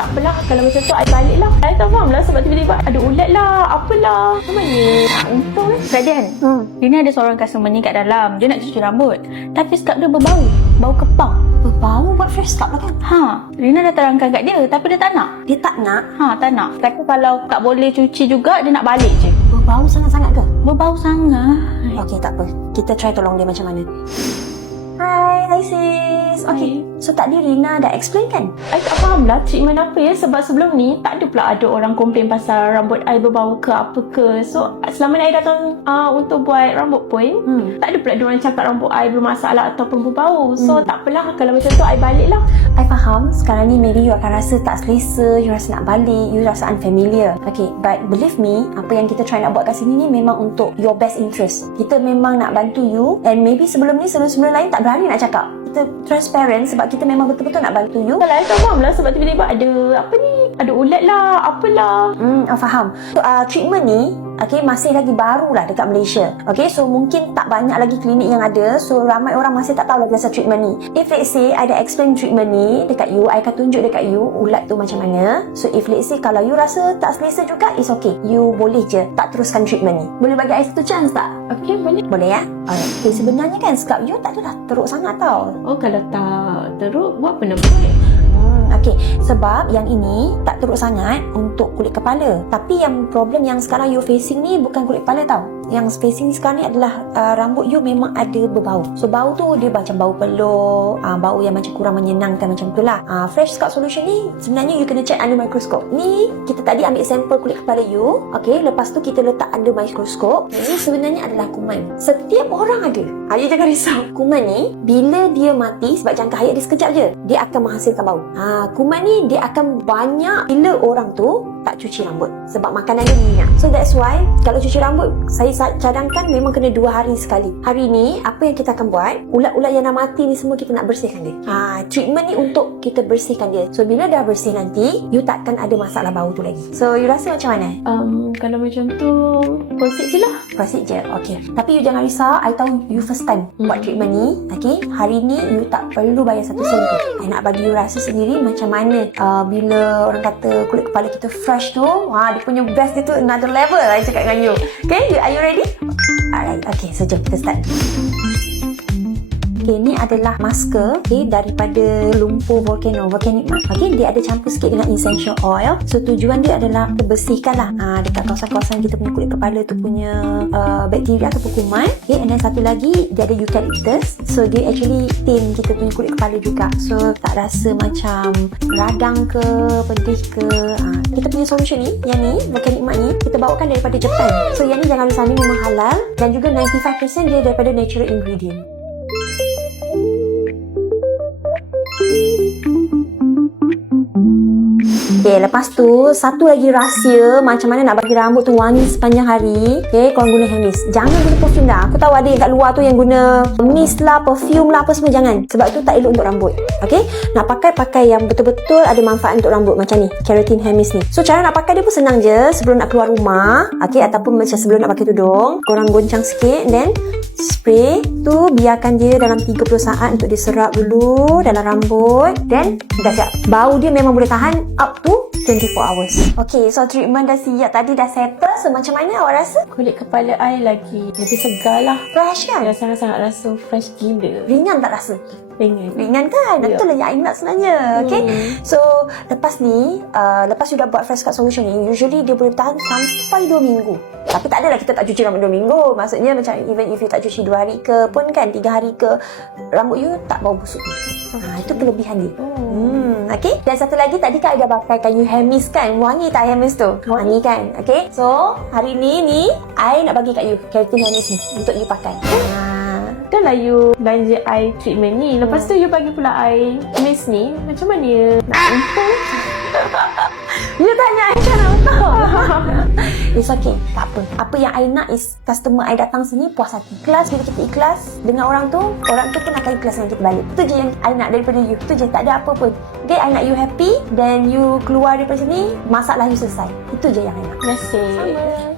Tak apalah, kalau macam tu I balik lah. I tak faham lah sebab tiba-tiba ada ulat lah, apalah. Macam untung Kak Dian, Rina ada seorang customer ni kat dalam. Dia nak cuci rambut, tapi scalp dia berbau. Bau kepang. Berbau buat fresh scalp lah kan? Rina dah terangkan kat dia, tapi dia tak nak. Dia tak nak? Tak nak. Kata kalau tak boleh cuci juga, dia nak balik je. Berbau sangat-sangat ke? Berbau sangat. Okey, tak apa. Kita try tolong dia macam mana. Hi sis. Okey, so tadi Rina dah explain kan? I tak faham lah treatment apa ya. Sebab sebelum ni tak ada pula ada orang komplain pasal rambut I berbau ke apa ke. So selama ni I datang untuk buat rambut pun tak ada pula diorang cakap rambut I bermasalah ataupun berbau. So tak apalah, kalau macam tu I balik lah. I faham sekarang ni maybe you akan rasa tak selesa, you rasa nak balik, you rasa unfamiliar. Okay, but believe me, apa yang kita try nak buat kat sini ni memang untuk your best interest. Kita memang nak bantu you, and maybe sebelum lain tak berani nak cakap. Kita transparent sebab kita memang betul-betul nak bantu you. Kalau I tak faham lah sebab tiba-tiba ada ulat lah, apalah. Faham. So, treatment ni masih lagi baru lah dekat Malaysia. So mungkin tak banyak lagi klinik yang ada. So ramai orang masih tak tahu lagi pasal treatment ni. If let's say I dah explain treatment ni dekat you, I akan tunjuk dekat you ulat tu macam mana. So if let's say kalau you rasa tak selesa juga, it's okay. You boleh je tak teruskan treatment ni. Boleh bagi I satu chance tak? Okay, boleh. Boleh ya? Alright. Okay, sebenarnya kan scalp you tak adalah teruk sangat tau. Oh, kalau tak teruk, buat apa nak buat? Okay, sebab yang ini tak teruk sangat untuk kulit kepala. Tapi yang problem yang sekarang you facing ni bukan kulit kepala tau. Yang facing sekarang ni adalah rambut you memang ada berbau. So bau tu dia macam bau peluk, bau yang macam kurang menyenangkan macam tu lah. Fresh Scalp Solution ni sebenarnya you kena check under mikroskop. Ni kita tadi ambil sampel kulit kepala you. Okay, lepas tu kita letak under mikroskop. Ini sebenarnya adalah kuman. Setiap orang ada. You jangan risau. Kuman ni bila dia mati, sebab jangka hayat dia sekejap je, dia akan menghasilkan bau. Kuman ni dia akan banyak bila orang tu tak cuci rambut sebab makanan dia minyak. So that's why kalau cuci rambut saya cadangkan memang kena 2 hari sekali. Hari ni apa yang kita akan buat, ulat-ulat yang dah mati ni semua kita nak bersihkan dia. Treatment ni untuk kita bersihkan dia. So bila dah bersih nanti, you takkan ada masalah bau tu lagi. So you rasa macam mana? Kalau macam tu proceed je lah. Proceed je. Okay, tapi you jangan risau, I tahu you first time buat treatment ni. Okay, hari ni you tak perlu bayar satu sen pun. I nak bagi you rasa sendiri macam mana bila orang kata kulit kepala kita fresh tu, dia punya best dia tu another level. I cakap dengan you. Okay, are you ready? Alright, okay, so jom kita start. Okay, ni adalah masker daripada lumpur volcanic mud. Okay, dia ada campur sikit dengan essential oil. So tujuan dia adalah bersihkan lah dekat kawasan-kawasan kita punya kulit kepala tu punya bakteria ataupun kuman. Okay, and then satu lagi dia ada eucalyptus. So dia actually tame kita punya kulit kepala juga. So tak rasa macam radang ke, pedih ke. Kita punya solution ni, yang ni volcanic mud ni kita bawakan daripada Japan. So yang ni jangan risau, ni memang halal dan juga 95% dia daripada natural ingredient. Okay, lepas tu satu lagi rahsia macam mana nak bagi rambut tu wangi sepanjang hari. Okay, korang guna hair mist. Jangan guna perfume dah. Aku tahu ada yang kat luar tu yang guna mist lah, perfume lah, apa semua. Jangan, sebab tu tak elok untuk rambut. Okay, nak pakai yang betul-betul ada manfaat untuk rambut. Macam ni, keratin hair mist ni. So cara nak pakai dia pun senang je. Sebelum nak keluar rumah, okay, ataupun macam sebelum nak pakai tudung, korang goncang sikit, then spray tu biarkan dia dalam 30 saat untuk diserap dulu dalam rambut. Then dah siap. Bau dia memang boleh tahan up to 24 hours. Okay, so treatment dah siap tadi, dah settle. So macam mana awak rasa? Kulit kepala I lebih segar lah. Fresh kan? Dah sangat-sangat rasa fresh gila. Ringan tak rasa? Ringan kan? Betul lah yang I nak sebenarnya. Okay, so lepas ni lepas you dah buat Fresh Scalp Solution ni, usually dia boleh tahan sampai 2 minggu. Tapi tak adalah kita tak cuci rambut 2 minggu. Maksudnya macam even if you tak cuci 2 hari ke pun kan, 3 hari ke, rambut you tak bau busuk. Itu kelebihan dia. Okay, dan satu lagi tadi kan I dah pakaikan you hair mist kan. Wangi tak hair mist tu? Wangi kan? Okay, so hari ni I nak bagi kat you keratin hair mist ni untuk you pakai. Dah lah you belanja I treatment ni. Lepas tu you bagi pula I mist ni. Macam mana nak untung? You tanya I macam nak tahu. It's okay, tak apa. Apa yang I nak is customer I datang sini puas hati. Ikhlas, bila kita ikhlas dengan orang tu pun akan ikhlas dengan kita balik. Itu je yang I nak daripada you. Itu je, tak ada apa pun. Okay, I nak you happy, then you keluar daripada sini, masalah you selesai. Itu je yang I nak. Terima kasih. Sama.